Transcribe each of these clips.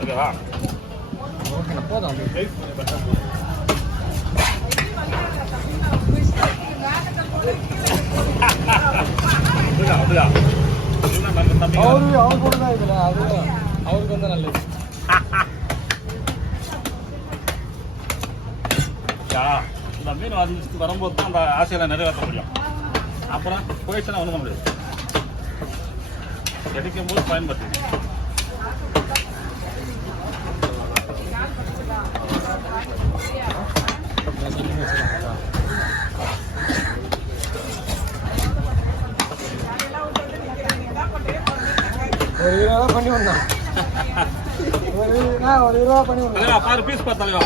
ஓகேவா? ஓகே போதும். அவர் கூட தான் இதுல அது அவருக்கு வந்து நல்லது. இந்த மீன் வரும்போது தான் அந்த ஆசையெல்லாம் நிறைவேற்ற முடியும். அப்புறம் போயிடுச்சுன்னா ஒன்றும் பண்ண முடியாது. கிடைக்கும் போது பயன்படுத்து. ஒரு 20 ரூபா பண்ணி வந்தான். ஒரு 20 ரூபா பண்ணி வந்தான். பாரு பீஸ் பாரு தலைவா,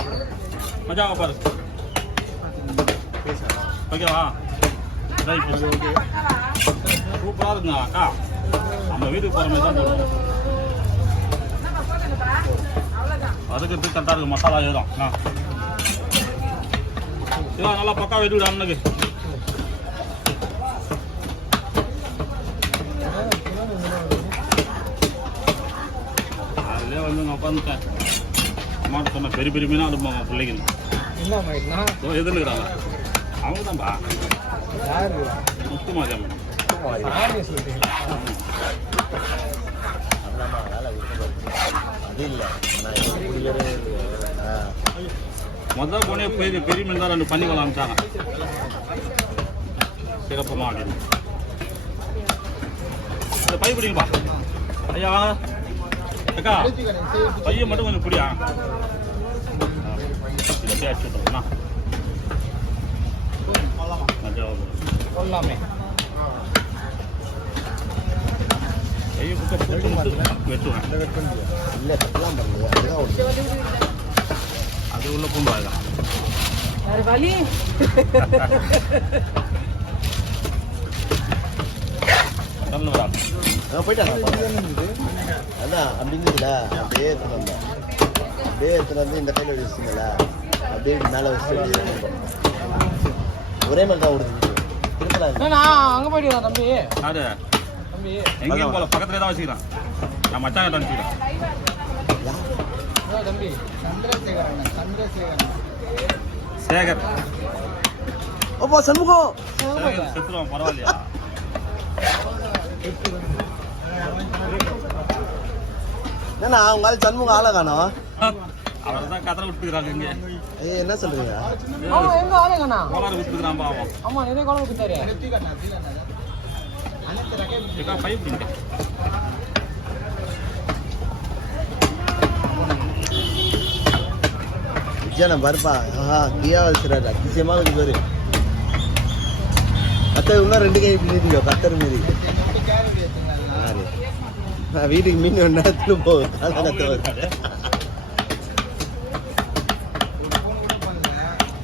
மஜாவா பாரு. ஓகேவா? சூப்பராக இருக்குங்க அக்கா. நம்ம வீட்டுக்கு போகிற மாதிரி தான் போடுவோம். அதுக்கு கரெக்டாக இருக்குது, மசாலா ஏறும். இதான் நல்லா பக்கா வெட்டி விட அண்ணனுக்கு. அதுலேயே வந்து நான் உட்காந்துட்டேன். அம்மாட்ட சொன்ன பெரிய பெரிய மீனாக அனுப்புவாங்க பிள்ளைங்க. என்ன மாதிரினா எதிர்க்கிறாங்க அவங்க தான்ப்பா. முத்து மாதிரி முதல் போனே பெரிய பெரிய மீன் தான் 2 பண்ணி கொள்ள ஆரம்பிச்சாங்க. சிறப்புமா அப்படின்னு இந்த பை பிடிங்கப்பா. ஐயா வாங்க அக்கா, பையை மட்டும் கொஞ்சம் பிடியா. இதை தேய்ச்சி விட்டுருக்கா சொல்லாமே கையை வெட்டுவேன். அது உள்ள பூம்பா வலி போயிட்டாங்க. அதான் அப்படிங்குதுல அப்படியே எடுத்துட்டு வந்தேன். அப்படியே எடுத்துட்டு வந்து இந்த கையில் வச்சுங்கள அப்படியே மேலே வச்சு ஒரே மாதிரி தான் ஓடுது. அங்கே போயிட்டு தம்பி. அது தம்பி எங்கேயும் போல பக்கத்துலேயே தான் வச்சுக்கிறேன். நான் மச்சான் கிட்ட அனுப்பிக்கிறேன். தம்பி சேகர் அப்பா சண்முகம் செத்துருவான், பரவாயில்லையா? என்னண்ணா அவங்க சண்முகம் ஆளை காணோம். அவரை தான் கதரை விட்டுக்கிறாங்க இங்கே. ஐயா என்ன சொல்றீங்க? கோளாறு விட்டுக்கிறான் பாவம். ஆமா நிறைய கோளாறு விட்டுட்டாரு. பை பிடிங்க. விஜயண்ணா பருப்பா கியா வச்சுறாரு அதிசயமாக இருக்கு பேரு. கத்தர் இன்னும் 2 கை பிடிச்சிருக்கோ கத்தர் மாரி. வீட்டுக்கு மீன் நேரத்துல போகும்.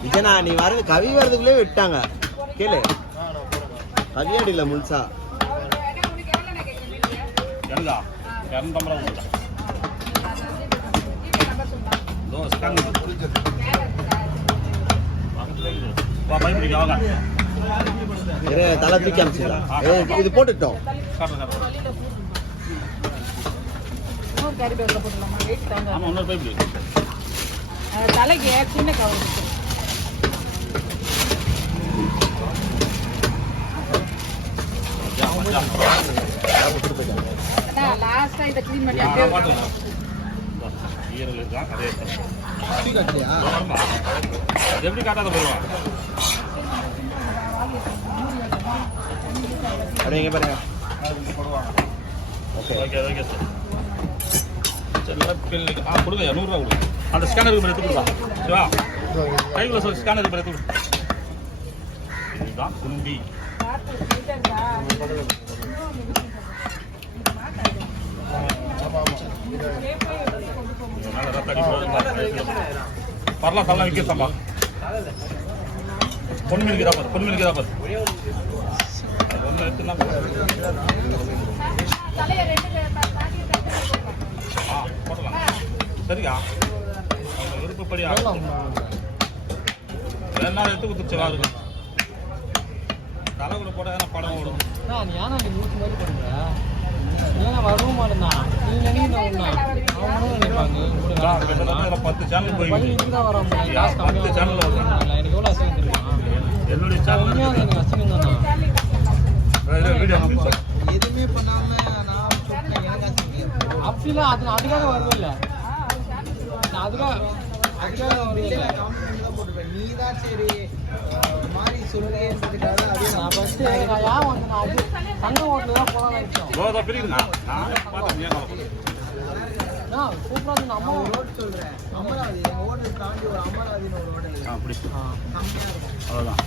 விஜயண்ணா நீ வரது கவி வர்றதுக்குள்ளே விட்டாங்க. கேளு கவியாடி இல்லை முழுசா. எனக்கா 250 ரூபா. தலை தூக்கி அமைச்சிடலாம். இது போட்டுட்டோம். தலைக்கு சின்ன கவர் லாஸ்டா இதை கிளீன் பண்ணி ஈரல் இருக்கான். அதே அது எப்படி காட்டாத போடுவான். அப்படிங்க பாருங்க. Okay okay okay sir. கொடுங்க 100 ரூபா கொடுங்க. அந்த ஸ்கேனருக்கு எடுத்து கொடுப்பா. சிவா கைக்குள்ள சொல்லி ஸ்கேனருக்கு எடுத்து கொடு. இதுதான் குண்டி. பரலாம் தரலாம் விற்கிறப்பா. பொண்ணு மீனுக்கு தான் பாரு, பொண்ணு மீனுக்கு தான் பாரு. ஒன்று எடுத்துனா போடலாம். சரியா விருப்பப்படி வேணா எடுத்து கொடுத்துருச்சா இருக்கு. தலைக்குள்ள போட்டால் படம் ஓடும். நீ ஏன்னா நீ மூச்சு மாதிரி பண்ணுற ஏன்னா வரவும் மாட்டேன் நீ நினைக்கிற ஒன்றா அவங்களும் நினைப்பாங்க கிட்டத்தட்ட 10 சேனல் போய் தான் வரோம் காசு 10 சேனல் வரும். எனக்கு எவ்வளோ அசிங்கம் தெரியுமா என்னுடைய சேனல் உண்மையாக எனக்கு அசிங்கம் தானா வீடியோ எதுவுமே பண்ணாம நான் சொன்னேன் எனக்கு அசிங்கம் அப்படிலாம் அது நான் அதுக்காக வரவே இல்லை நான் அதுக்காக வரவே இல்லை நீ தான் சரி மாறி சொல்லுறதுக்காக நான் ஃபஸ்ட்டு நான் ஏன் வந்தேன் அது சங்க ஹோட்டலில் தான் போகலான்னு நினைச்சோம் பிரிக்குண்ணா நான் பார்த்தேன் சூப்பராக இருந்து அம்மா ரோடு சொல்கிறேன் அமராவதி எங்கள் ஹோட்டல் தாண்டி ஒரு அமராவதினு ஒரு ஹோட்டல் அப்படி கம்மியாக இருக்கும் அவ்வளோதான்.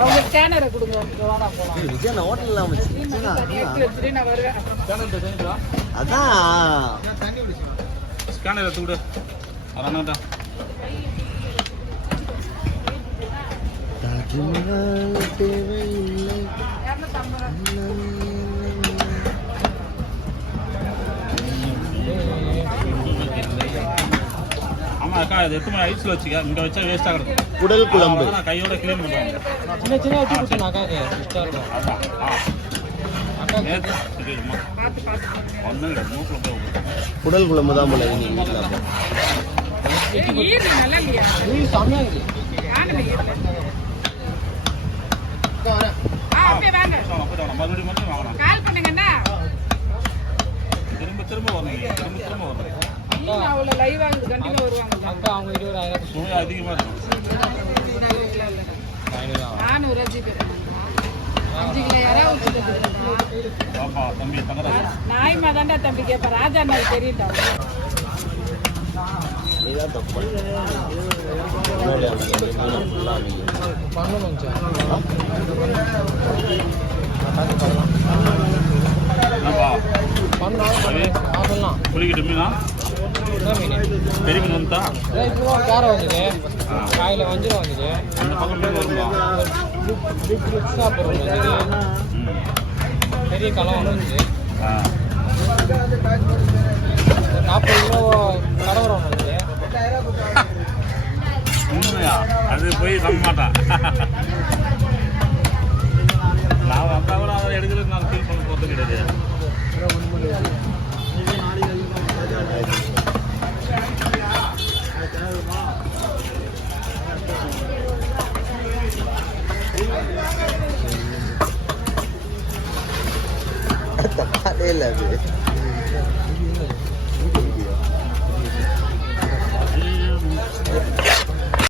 அவங்க ஸ்கேனரை கொடுங்க வாடா போலாம் விஜய் ஹோட்டல்லாம் எடுத்து வச்சுட்டு நான் வருவேன். அதான் ஸ்கேனர் எடுத்து விடு. அதான் தேவையில்லை ஆமாம் அக்கா இது எத்தனை ஐஸில் வச்சுக்க இங்கே வச்சா வேஸ்ட்டாக கிடக்கும். குடல் குழம்பு நான் கையோட க்ளீன் பண்ணுவேன். சின்ன சின்ன வச்சு கொடுத்தேன் அக்காக்கு இஷ்டம் இருக்கும் அதான் அக்கா நேற்று தெரியுமா ஒன்றும் கிடையாது மூக்கில் போய் குடல் குழம்பு தான் போல நீங்க வீட்டில் ஈரல் நல்லா இல்லையா? செம்மையாக இருக்குது வாங்கல ஈரல். அப்படியே வாங்க. மறுபடியும் மட்டும் வாங்கலாம். கால் பண்ணுங்கண்ணா. திரும்ப திரும்ப வரணும். திரும்ப வரணும். இன்னும் அவ்வளோ லைவ் ஆகுது கண்டிப்பாக வருவாங்க. அக்கா அவங்க 20,000 சுவை அதிகமாக இருக்கும். 400 ஜிபி 5 கிலோ யாராவது வச்சுட்டு பாப்பா தம்பி தங்கராஜ் நாய்மா தாண்டா தம்பி கேட்பேன். ராஜா அண்ணாவுக்கு தெரியட்டா. நீதான் தப்பு பண்ணணும் சார் என்னப்பா பண்ணலாம் புளிக்கிட்டு மீனா என்ன மீன் பெரிய மீன் வந்துட்டா இப்போ கேரை வந்துது காயில் வஞ்சிரம் வந்துது அந்த பக்கம் மீன் வருமா? அப்புறம் வந்துது பெரிய களம் ஒன்று வந்துது 40 கிலோ கடவரம் ஒன்று வந்துது உண்மையா? அது போய் நம்ப மாட்டான். நான் வந்தால் கூட அதை எடுக்கிறது நான் ஃபீல் பண்ண போகிறது கிடையாது. தப்பாலே இல்லை அது